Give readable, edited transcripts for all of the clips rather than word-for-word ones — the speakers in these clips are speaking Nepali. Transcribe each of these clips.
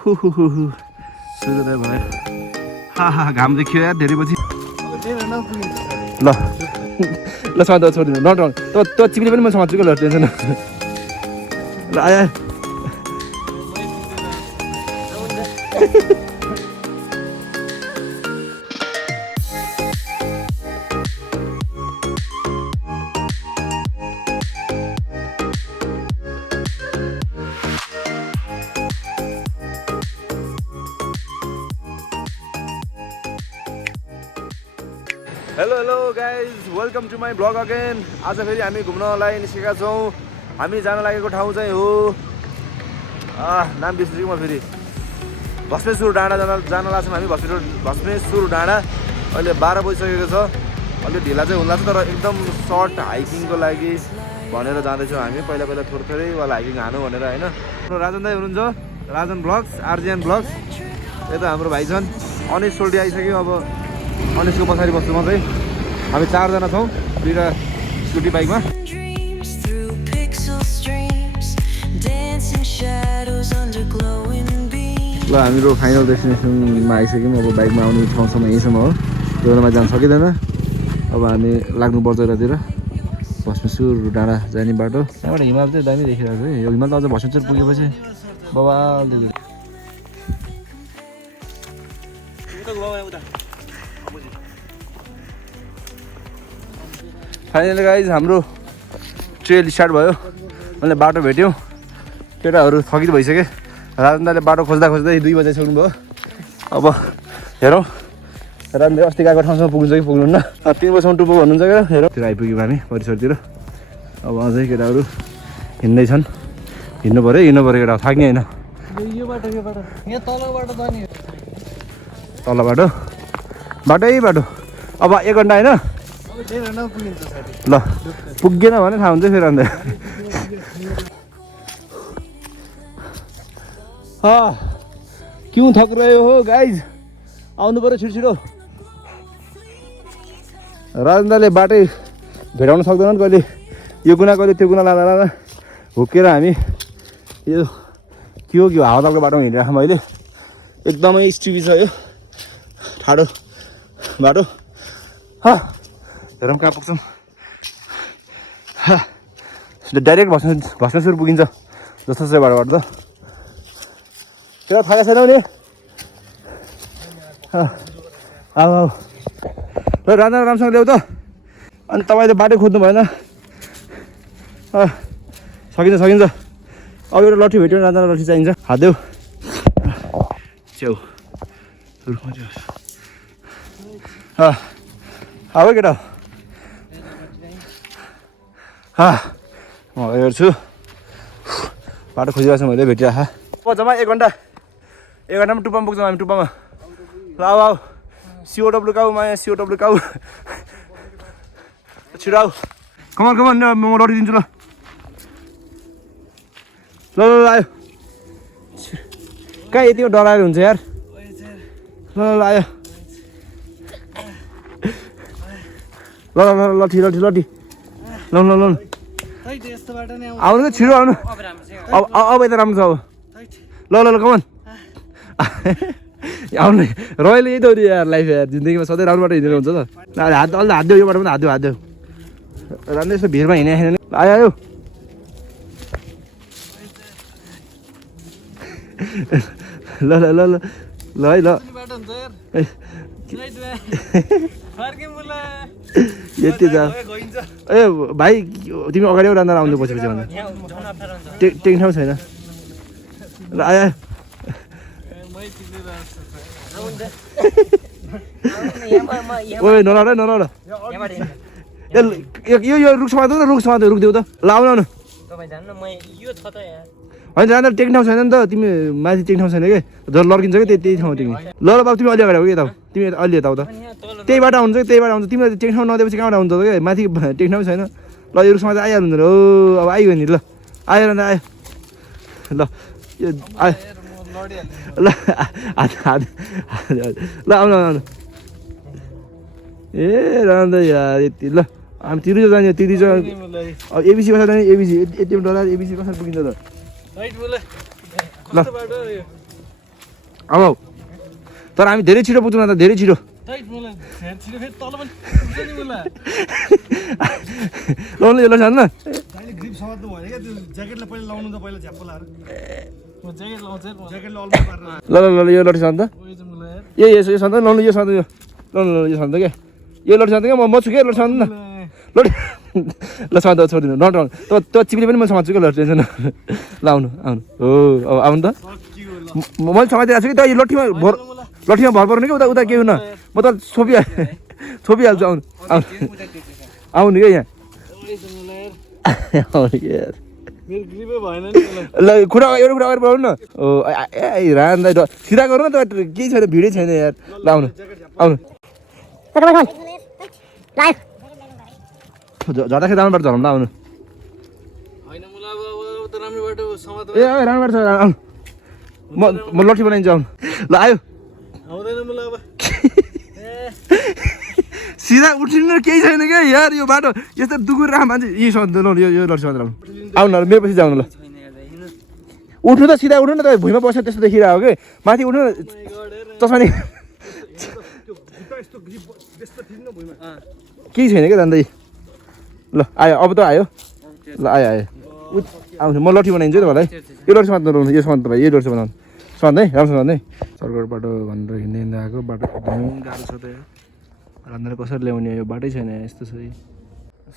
सूर्योदय भयो हा घाम देखियो यार धेरै पछि ल ल सधैँ छोडिदिनु नट त चिप्ले पनि म समात्छु ल टेन्सन ल आया hello guys welcome to my blog again. आज फेरि हामी घुम्नलाई निस्केका छौँ। हामी जान लागेको ठाउँ चाहिँ हो नाम बिर्सिछु म फेरि भस्मेश्वर डाँडा जान लाग्छौँ हामी। भस्मेश्वर डाँडा अहिले 12 बजिसकेको छ। अलिक ढिला चाहिँ हुँला तर एकदम सर्ट हाइकिङको लागि भनेर जाँदैछौँ हामी। पहिला थोरै वाला हाइकिङ हानु भनेर होइन। राजन दाई हुनुहुन्छ, राजन ब्लग्स, आरजिएन ब्लग्स। यता हाम्रो भाइ छन् अनिस सोल्टी आइसक्यो। अब अनिसको पछाडि बस्छु म चाहिँ। हामी 4 जना छौँ, 2टा स्कुटी बाइकमा। ल हामीहरू फाइनल डेस्टिनेसनमा आइसक्यौँ। अब बाइकमा आउने ठाउँसम्म यहीँसम्म हो, त्योभन्दा जान सकिँदैन। अब हामी लाग्नुपर्छ यतातिर भस्मेश्वर डाँडा जाने बाटो। त्यहाँबाट हिमाल चाहिँ दामी देखिरहेको छ है। यो हिमाल त अझ भस्मेश्वर पुगेपछि बबाल देख्यो। फाइनली गाइज हाम्रो ट्रेल स्टार्ट भयो। मैले बाटो भेट्यौँ, केटाहरू थकित भइसक्यो। राजन दाले बाटो खोज्दै 2 बजाइसक्नु भयो। अब हेरौँ राजन दाले अस्ति गएको ठाउँसम्म पुग्नुहुन्छ कि पुग्नुहुन्न। 3 बजीसम्म टुप्पो भन्नुहुन्छ क्या। हेरौँ त्यो आइपुग्यौँ हामी परिसरतिर। अब अझै केटाहरू हिँड्दैछन्। हिँड्नु पऱ्यो केटा, थाक्ने होइन। तल बाटो अब 1 घन्टा होइन। ल पुगेन भने थाहा हुन्छ फेरि अन्त। क्यों थक रहे हो गाइज, आउनु पऱ्यो छिटो। राजन दाले बाटै भेटाउन सक्दैनन्। कहिले यो कुना कहिले त्यो कुना लाँदा हुक्केर हामी यो के हो हावातालको बाटोमा हिँडिरहेको मैले। एकदमै स्टिभी छ यो ठाडो बाटो। हेरौँ कहाँ पुग्छौँ। डाइरेक्ट भस्मेश्वर पुगिन्छ जस्तो छ बाटोबाट त। त्यो थाहा छैन नि। अब ल राजा राम्रोसँग ल्याऊ त। अनि तपाईँले बाटो खोज्नु भएन। सकिन्छ। अब एउटा लट्ठी भेट्यो, राजा लट्ठी चाहिन्छ। हात देऊ च्याउ अब केटा म हेर्छु। बाटो खोजिरहेको छु मैले, भेटिरहेको। अब जम्मा 1 घन्टामा टुप्पामा पुग्छौँ हामी। टुप्पामा ल आऊ सिओडब्लु काउ माया सिओडब्लु काउ छिटो आऊ। कमान म लट्ठी दिन्छु। ल आयो। कहाँ यतिको डराएर हुन्छ यार। ल आयो। ल लट्ठी ल आउनु त छिटो आउनु। अब यता राम्रो छ। अब ल कमान आउनु। रह्यो यही त हो नि यार लाइफ यार। जिन्दगीमा सधैँ राम्रो बाटो हिँडेर हुन्छ त। हात देऊ यो बाटो पनि हात देऊ। राम्रो यस्तो भिडमा हिँडेको छैन। आयो ल है ल यति जा। ए भाइ तिमी अगाडि रान्दा आउनु पछि भन्दा टेक्ने ठाउँ छैन। ल आयो। ओए नलड यो रुख समात्नु रुखदेऊ त। ल आउनु होइन जाँदा टेक्ने ठाउँ छैन नि त। तिमी माथि टेक्ने ठाउँ छैन कि जब लड्किन्छ कि त्यही ठाउँ तिमी। ल बाबु तिमी अलि अगाडि हो कि यता तिमी अलि यता त। त्यही बाटो आउँछ कि त्यही बाटो आउँछ। तिमीले टेक्ने ठाउँ नदिएपछि कहाँबाट आउँछ कि माथि टेक्ने ठाउँ छैन। ल यो रुखमा चाहिँ आइहाल्नु हो। अब आइगयो नि। ल आयो आयो ल यो आयो ल ल आउनु ए रहँदा यार यति। ल हामी तिरिजो जाने तिरिजो। अब एबिसी कसरी जाने एबिसी एटिएम डलर एबिसी कसरी पुगिन्छ त। ल अब तर हामी धेरै छिटो पुग्छौँ त धेरै छिटो लाउनु ल सानो ग्रिप समात्नु भयो क्या त्यो ज्याकेटलाई पहिला लाउनु त पहिला झ्याप्पो लाएर म ज्याकेट लाउँछ ज्याकेटले अलमोस्ट पारेर ल यो लटी सानो त यो सानो लाउनु यो सानो यो लाउनु यो सानो क्या यो लटी सानो क्या म छु क्या लटी सानो न लटी ल सानो छोडिदिनु नटाउनु त चिप्ले पनि म समात्छु क्या ल टेन्सन लाउनु आउनु हो अब आउनु त मैले समातिरहेको छु कि त यो लट्ठीमा भर पर्नु कि उता उता के हुन म त छोपिहाल्छु आउनु आउनु क्या यहाँ ल खुट्टा एउटा खुट्टा अगाडि बढाउनु न ओ ए रान्दा सिधा गर्नु न त केही छैन भिडै छैन यार ल आउनु आउनु झर्दाखेरि राम्रो बाटो झर्नु आउनु ए राम्रो बाटो छ आउनु म लट्ठी बनाइदिन्छु आउनु ल आयो सिधा उठ्नु केही छैन क्या यार यो बाटो यस्तो दुगुर राख मान्छे यी सन्त यो लट्ठी सन्त आउनु न मेरो पछि जाउनु ल उठ्नु त सिधा उठ्नु न त भुइँमा बसेर त्यस्तो देखिरहेको कि माथि उठ्नु न चस्मानी केही छैन क्या जान्दै ल आयो अब त आयो ल आयो आउँछ म लट्ठी बनाइदिन्छु नि मलाई यो लट्ठी समात्नु लाउनु यो समात्नु भाइ यो लट्ठी बनाउनु सन्दै राम्रो सन्दै सर्कट बाटो भनेर हिँड्दै हिँड्दै आएको बाटो एकदमै गाह्रो छ त रान्दा कसरी ल्याउने यो बाटै छैन यस्तो छ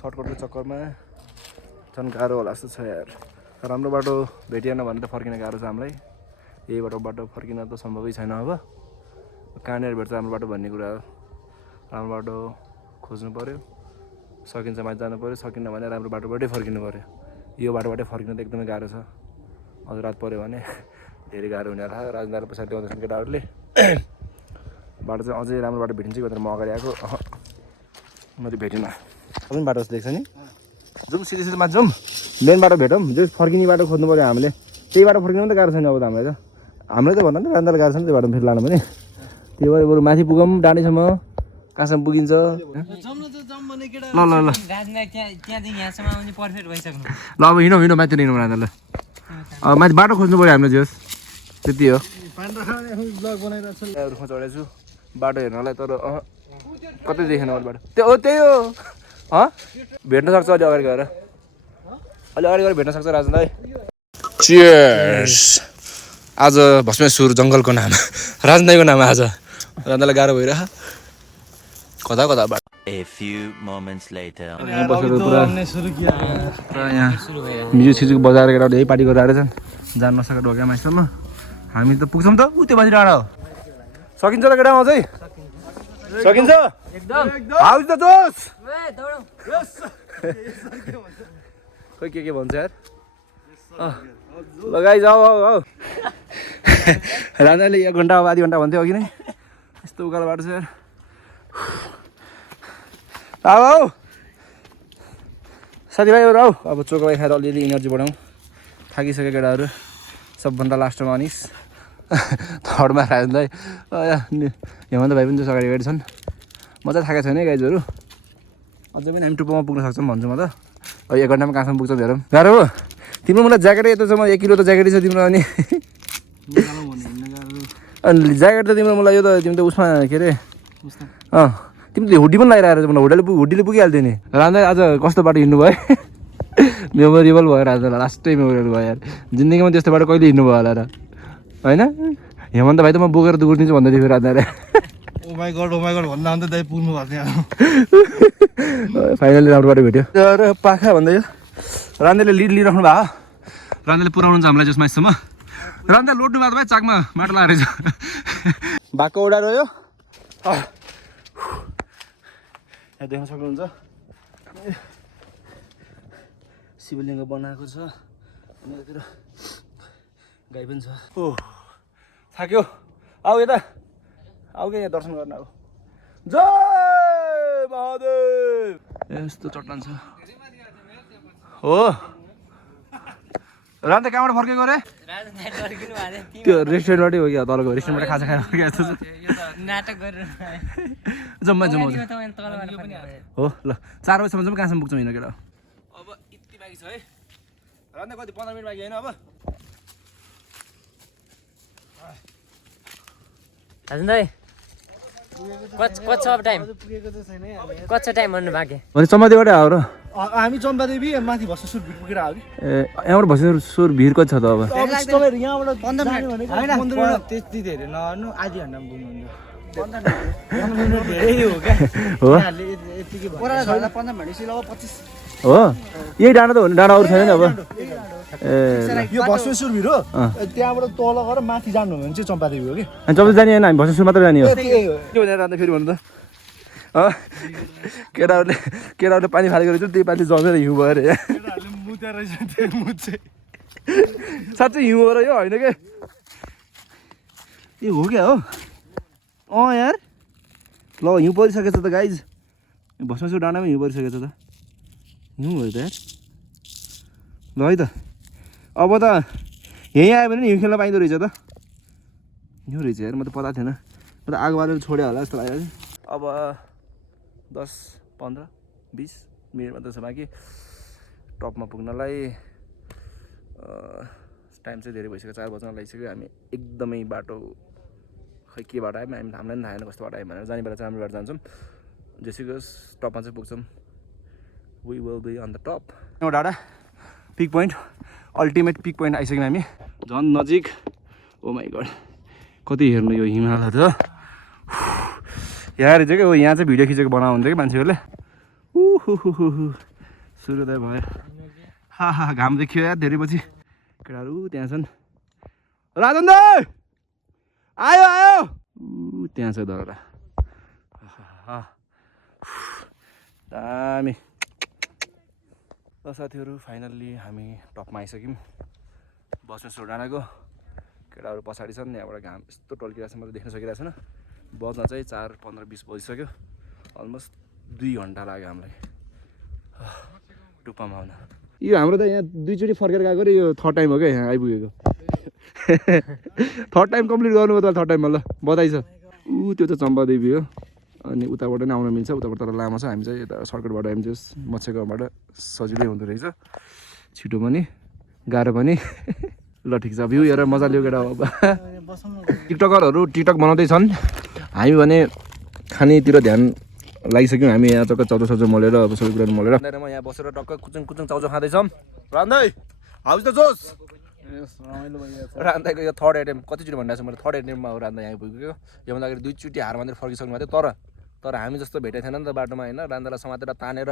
सर्टकटको चक्करमा झन् गाह्रो होला जस्तो छ यार राम्रो बाटो भेटिएन भने त फर्किन गाह्रो छ हामीलाई यही बाटो फर्किन त सम्भवै छैन अब कहाँनिर भेट्छ राम्रो बाटो भन्ने कुरा हो राम्रो बाटो खोज्नु पऱ्यो सकिन्छ माथि जानु पऱ्यो सकिन्न भने राम्रो बाटोबाटै फर्किनु पऱ्यो यो बाटोबाटै फर्किन त एकदमै गाह्रो छ अझ रात पऱ्यो भने धेरै गाह्रो हुने होला राजधानी पछाडि ल्याउँदैछन् केटाहरूले बाटो चाहिँ अझै राम्रो बाटो भेटिन्छ भनेर म अगाडि आएको मैले भेटिनँ पनि बाटो जस्तो देख्छ नि जाउँ सिधै सिधै माथि जाउँ मेन बाटो भेटौँ जो फर्किने बाटो खोज्नु पऱ्यो हामीले त्यही बाटो फर्किनु पनि त गाह्रो छैन अब त हामीलाई त भन्दा नि रान्दा गाह्रो छ नि त्यो बाटो फेरि लानु पनि त्यही भएर बरु माथि पुगौँ डाँडीसम्म कहाँसम्म पुगिन्छ ल ल ल ल अब हिँडौँ माथि हिँडौँ रान्दा ल अब माथि बाटो खोज्नु पऱ्यो हामीले जोस् त्यति हो रुखमा चढेको छु बाटो हेर्नलाई तर कतै देखेन अरू बाटो त्यही हो भेट्न सक्छ अलि अगाडि गएर भेट्न सक्छ राजनलाई चियर्स आज भस्मेश्वर जङ्गलको नाम राजनदाईको नाम आज राजनलाई गाह्रो भइरह कता बाटो A few moments later. यहाँ म्युजिक सिजिक बजाएर केटाहरूले यही पार्टी गरेर आएछन् जान नसकेर ढोका माथिसम्म हामी त पुग्छौँ त उ त्यो माथि डाँडा हो सकिन्छ त केटा अझै सकिन्छ हाउस त जोस खोइ के भन्छ यार लगाइ जाऊ हौ राजाले 1 घन्टा अब आधी घन्टा भन्थ्यो अघि नै यस्तो उकालो बाटो छ यार आऊ साथीभाइहरू आऊ अब चोकवाई खाएर अलिअलि इनर्जी बढाउँ थाकिसक्यो केटाहरू सबभन्दा लास्टमा अनिस थर्डमा राजनलाई हेमन्त भाइ पनि त्यो अगाडि छन् म चाहिँ थाकेको छैन है गाइजहरू अझै पनि हामी टुप्पोमा पुग्न सक्छौँ भन्छु म त 1 घन्टामा कहाँसम्म पुग्छौँ हेरौँ गाह्रो हो तिम्रो मलाई ज्याकेटै यस्तो छ म 1 किलो त ज्याकेटै छ तिम्रो अनि ज्याकेट त तिम्रो मलाई यो त तिमी त उसमा के अरे तिमीले हुडी पनि लगाइरहेको छ मलाई हुडीले पुगिहाल्थ्यो नि राजा आज कस्तो बाटो हिँड्नु भयो मेमोरेबल भयो राजालाई लास्टै मेमोरेबल भयो यार जिन्दगीमा त्यस्तो बाटो कहिले हिँड्नु भयो होला र होइन हेमन्त भाइ त म बोकेर दुर्दिन्छु भन्दै थियो राजाले ओ माई गड भन्दा अन्त दाइ पुग्नु भएको थियो फाइनली राम्रो बाटो भेट्यो र पाखा भन्दै रान्दाले लिड लिइराख्नु भएको रान्दाले पुऱ्याउनु हुन्छ हामीलाई जसमा यसम्म रान्दा लोड्नु भएको भाइ चाकमा माटो लगाएर छ भागको ओडा रह्यो यहाँ देख्न सक्नुहुन्छ शिवलिङ्ग बनाएको छ अनि यतातिर गाई पनि छ ओ थाक्यो आऊ यता आऊ क्या यहाँ दर्शन गर्न आऊ जय महादेव यस्तो चट्टान छ हो रान्दा कहाँबाट फर्केको रे त्यो रेस्टुरेन्टबाटै हो क्या तलको रेस्टुरेन्टबाट खाजा खाएर फर्केको जम्मा हो ल 4 बजीसम्म चाहिँ कहाँसम्म पुग्छौँ हिँडेर अब यति बाँकी छ है रान्दा कति 15 मिनट बाँकी होइन अब हजुर दाइ कति छ अब टाइम पुगेको चाहिँ छैन है हामी कति छ टाइम भन्नु बाँकी भने चम्पादेवीबाटै आयो र हामी चम्पादेवी माथि भस्मेश्वर भिड पुगेर आयो कि ए यहाँबाट भस्मेश्वर भिड कति छ त अब अब तपाईहरु यहाँबाट 15 मिनेट भनेको 15 मिनेट त्यति धेरै नगर्नु आधी घन्टामा पुग्नुहुन्छ 15 मिनेट धेरै हो क्या हो यतिकै ओरा झर्दा 15 मिनेट सिलाउ 25 हो यही डाँडा त हो नि डाँडा अरू छैन नि अब ए यो भस्मेश्वर भिड हो त्यहाँबाट तल गएर माथि जानु हो भने चाहिँ चम्पादेवी हो कि अनि चम्पा जाने होइन हामी भस्मेश्वर मात्र जाने हो त्यही हो के भनेर अन्त फेरि भन्नु त केटाहरूले पानी फालेको रहेछ त्यही पानी जमेर हिउँ भयो अरे केटाहरूले मुत्या रहेछ त्यो मुत चाहिँ साँच्चै हिउँ हो र यो होइन के ए हो क्या हो यार ल हिउँ परिसकेछ त गाइज भस्मेश्वर डाँडामा हिउँ परिसकेछ त हिउँ हो त यार ल है त अब त यहीँ आयो भने नि हिउँ खेल्न पाइँदो रहेछ त हिउँ रहेछ यार म त पता थिएन म त आगो बालेर छोड्यो होला जस्तो लाग्यो अब 10, 15, 20 मिनट मात्र छ बाँकी टपमा पुग्नलाई टाइम चाहिँ धेरै भइसक्यो 4 बज्न लागिसक्यो हामी एकदमै बाटो खै के बाटो आयौँ हामी हामीलाई पनि थाहा छैन कस्तो बाटो आयौँ भनेर जाने बेला चाहिँ राम्रो बाटो जान्छौँ जेसुकै होस् टपमा चाहिँ पुग्छौँ we will be on the top डाँडा peak point ultimate peak point आइसक्यौँ हामी झन् नजिक ओ माइ गड कति हेर्नु यो हिमालय त यहाँ रहेछ क्या यहाँ चाहिँ भिडियो खिचेको बनाउनु हुन्छ कि मान्छेहरूले सूर्योदय भयो हा घाम देखियो यार धेरै पछि केटाहरू त्यहाँ छन् राजन दाइ आयो आयो त्यहाँ छ दौरा दामी ल साथीहरू फाइनल्ली हामी टपमा आइसक्यौँ भस्मेश्वर डाँडाको केटाहरू पछाडि छन् यहाँबाट घाम यस्तो टल्किरहेको छ मैले देख्न सकिरहेको छैन बज्न चाहिँ 4, 15, 20 बजिसक्यो अलमोस्ट 2 घन्टा लाग्यो हामीलाई टुप्पामा आउन यो हाम्रो त यहाँ 2 चोटि फर्केर गएको र यो थर्ड टाइम हो क्या यहाँ आइपुगेको थर्ड टाइम कम्प्लिट गर्नुभयो त थर्ड टाइममा ल बधाई छ त्यो चाहिँ चम्पादेवी हो अनि उताबाट नै आउन मिल्छ उताबाट तर लामो छ हामी चाहिँ यता सर्कटबाट आयौँ जस मत्स्यगाउँबाट सजिलै हुँदो रहेछ छिटो पनि गाह्रो पनि ल ठिक छ भ्यू हेरेर मजा लियो केटा टिकटकरहरू टिकटक बनाउँदैछन् हामी भने खानेतिर ध्यान लागिसक्यौँ हामी यहाँ टक्क चाउचाउ मोलेर अब सबै कुराहरू मोलेर म यहाँ बसेर टक्क कुचुङ चाउचाउ खाँदैछौँ रान्दै हाउस द जोस रान्दाको यो थर्ड एटेम्प कतिचोटि भनिरहेको छु मैले थर्ड एटेम्पमा हो रान्दा यहाँ पुगेको योभन्दा अगाडि 2 चोटि हार मानेर फर्किसक्नु भएको थियो तर हामी जस्तो भेटेको थिएन नि त बाटोमा होइन रान्दालाई समातेर तानेर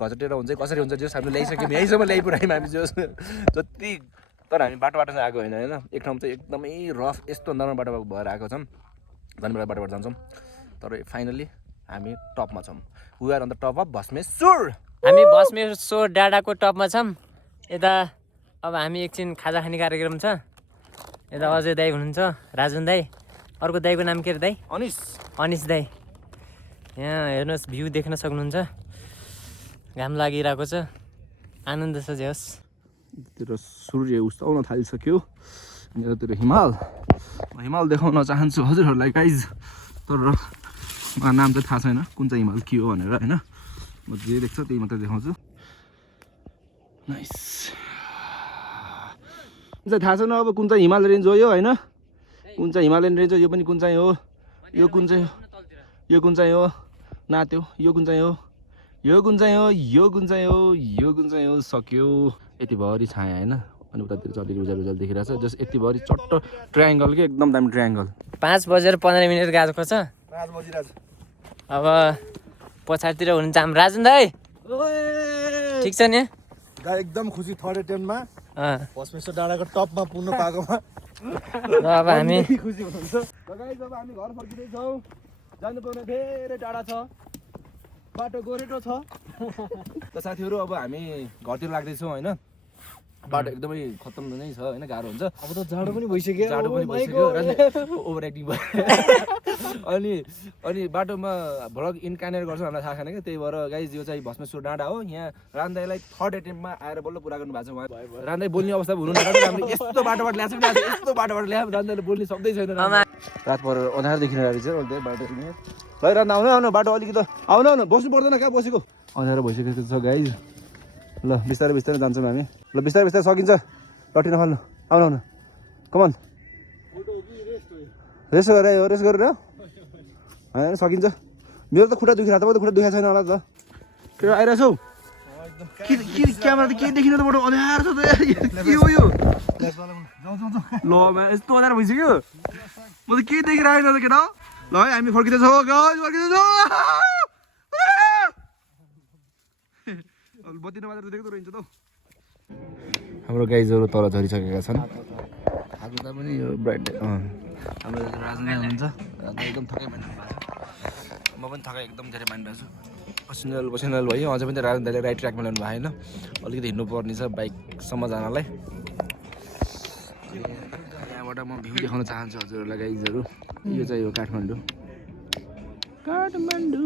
घचटेर हुन्छ कसरी हुन्छ जोस् हामीले ल्याइसक्यौँ यहीँसम्म ल्याइपुऱ्यायौँ हामी जोस् जति तर हामी बाटो चाहिँ आएको होइन एक ठाउँ चाहिँ एकदमै रफ यस्तो नराम्रो बाटो भएर आएको छौँ जाने बेला बाटोबाट जान्छौँ तर फाइनल्ली हामी टपमा छौँ we are on the top of Bhasmeshwar हामी भस्मेश्वर डाँडाको टपमा छौँ यता अब हामी एकछिन खाजा खाने कार्यक्रम छ यता अजय दाई हुनुहुन्छ राजन दाई अर्को दाईको नाम के अरे दाई अनिस दाई यहाँ हेर्नुहोस् भ्यू देख्न सक्नुहुन्छ घाम लागिरहेको छ आनन्द छ जे होस् यतातिर सूर्य उस्ताउन थालिसक्यो यतातिर हिमाल देखाउन चाहन्छु हजुरहरूलाई गाइज तर मलाई नाम चाहिँ थाहा छैन कुन चाहिँ हिमाल के हो भनेर होइन म जे देख्छ त्यही मात्रै देखाउँछु नाइस चाहिँ थाहा छैन अब कुन चाहिँ हिमाल रेन्ज हो यो होइन कुन चाहिँ हिमालयन रेन्ज हो यो पनि कुन चाहिँ हो यो कुन चाहिँ हो नात्यो यो कुन चाहिँ हो सक्यो यतिभरि छाया होइन अनि उतातिर चाहिँ अलिक उज्यालो देखिरहेको छ जस यतिभरि चट्ट ट्रायङ्गल के एकदम दामी ट्रायङ्गल 5:15 गएको छ अब पछाडितिर हुनुहुन्छ हाम्रो राजन दाई ठिक छ नि एकदम खुसी थर्ड एटेम्पमा भस्मेश्वर डाँडाको टपमा पुग्न पाएकोमा र अब हामी खुसी हुनुहुन्छ गाइस अब हामी घर फर्किँदैछौँ जानुपर्ने धेरै टाढा छ बाटो गोरेटो छ त साथीहरू अब हामी घरतिर लाग्दैछौँ होइन बाटो एकदमै खत्तम नै छ होइन गाह्रो हुन्छ अब त जाडो पनि भइसक्यो ओभर एक्टिङ भयो अनि बाटोमा भ्लग इन कहाँनिर गर्छौँ हामीलाई थाहा छैन क्या त्यही भएर गाइज यो चाहिँ भस्मेश्वर डाँडा हो यहाँ रान्दाईलाई थर्ड एटेम्पमा आएर बल्ल पुरा गर्नु भएको छ उहाँ रान्दाई बोल्ने अवस्था हुनु नगर्नु हामीले यस्तो बाटोबाट ल्याएको रान्दाईले बोल्ने सक्दै छैन रात पर अँधार देखिन रहेछ बाटो ल रान्दा आउनु बाटो अलिकति आउनु बस्नु पर्दैन कहाँ बसेको अँधारो भइसकेको छ गाइज ल बिस्तारै जान्छौँ हामी ल बिस्तारै सकिन्छ लट्ठी नफाल्नु आउनु कमन रेस्ट गरेर हो रेस्ट गरेर होइन सकिन्छ मेरो त खुट्टा दुखिरहेको तपाईँको खुट्टा दुखेको छैन होला त के आइरहेछौ क्यामेरा त केही देखिन त बडो अँध्यारो छ त के हो यो ल यस्तो अँध्यारो भइसक्यो म त केही देखिरहेको छैन त केटा ल है हामी फर्किँदैछौँ बत्ती नमात्र देख्दो रहन्छ त हाम्रो गाइजहरू तल झरिसकेका छन् आज त पनि यो ब्राइड हाम्रो राजन दाइ हुनुहुन्छ एकदम थकै मानिरहेको छ म पनि थकाइ एकदम धेरै मानिरहेको छु पसिनल भयो अझै पनि राजन दाइले राइट ट्र्याकमा ल्याउनु भएको होइन अलिकति हिँड्नुपर्ने छ बाइकसम्म जानलाई यहाँबाट म भ्यू देखाउन चाहन्छु हजुरहरूलाई गाइजहरू यो चाहिँ हो काठमाडौँ काठमाडौँ